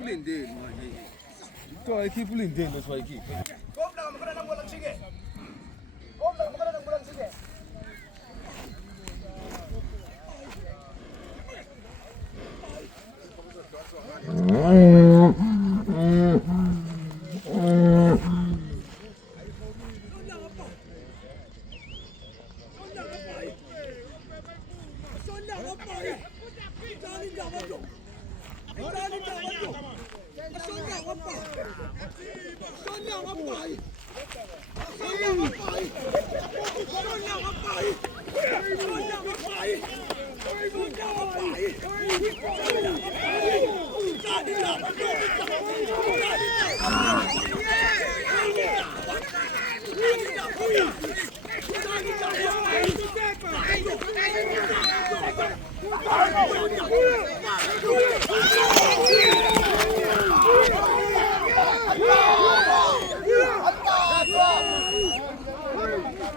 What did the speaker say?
bulinde no ye to iki bulinde no so iki Komna magana nang walang sige. Komna magana nang walang sige.